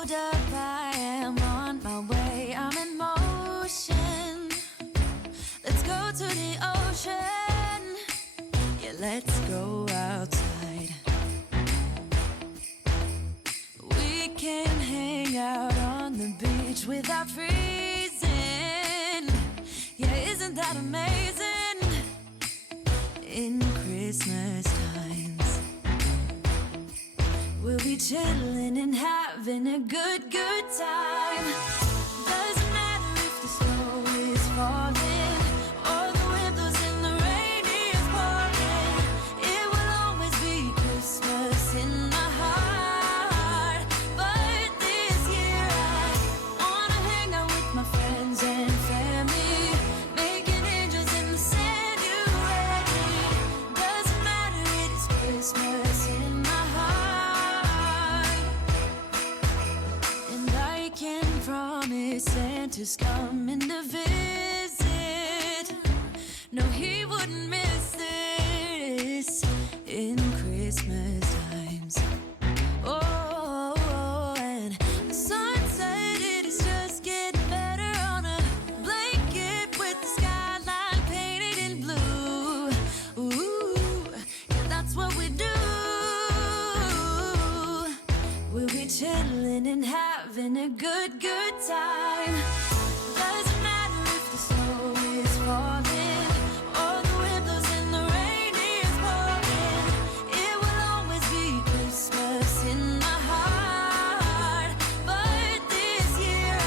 Hold up, I am on my way, I'm in motion. Let's go to the ocean. Yeah, let's go outside. We can hang out on the beach without freezing. Yeah, isn't that amazing? In Christmas times, we'll be chilling and having a good time. Doesn't matter if the snow is falling or the wind blows and the rain is pouring. It will always be Christmas in my heart. But this year I wanna hang out with my friends and family, making angels in the sand. You ready? Doesn't matter, it is Christmas in my heart. And I can promise Santa's coming to visit. No, he wouldn't miss this in Christmas times. Oh, and the sun said it is just getting better on a blanket with the skyline painted in blue. Ooh, yeah, that's what we do. We'll be chilling and having a good time. Doesn't matter if the snow is falling or the wind blows and the rain is pouring. It will always be Christmas in my heart. But this year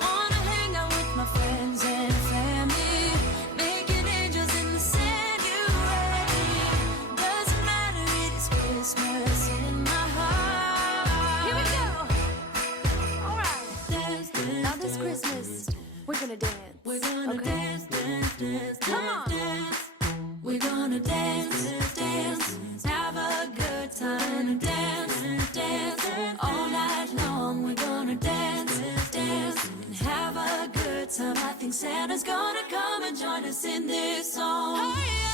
I wanna hang out with my friends and family, making angels in the sand. You ready? Doesn't matter, it is Christmas in my heart. Here we go. All right. Dance, dance, Now this Christmas, we're gonna dance. we're gonna Okay. dance, dance, dance, Come on. dance. We're gonna dance, dance, have a good time. Dance, dance, all night long. We're gonna dance, dance, and have a good time. I think Santa's gonna come and join us in this song. Oh, yeah.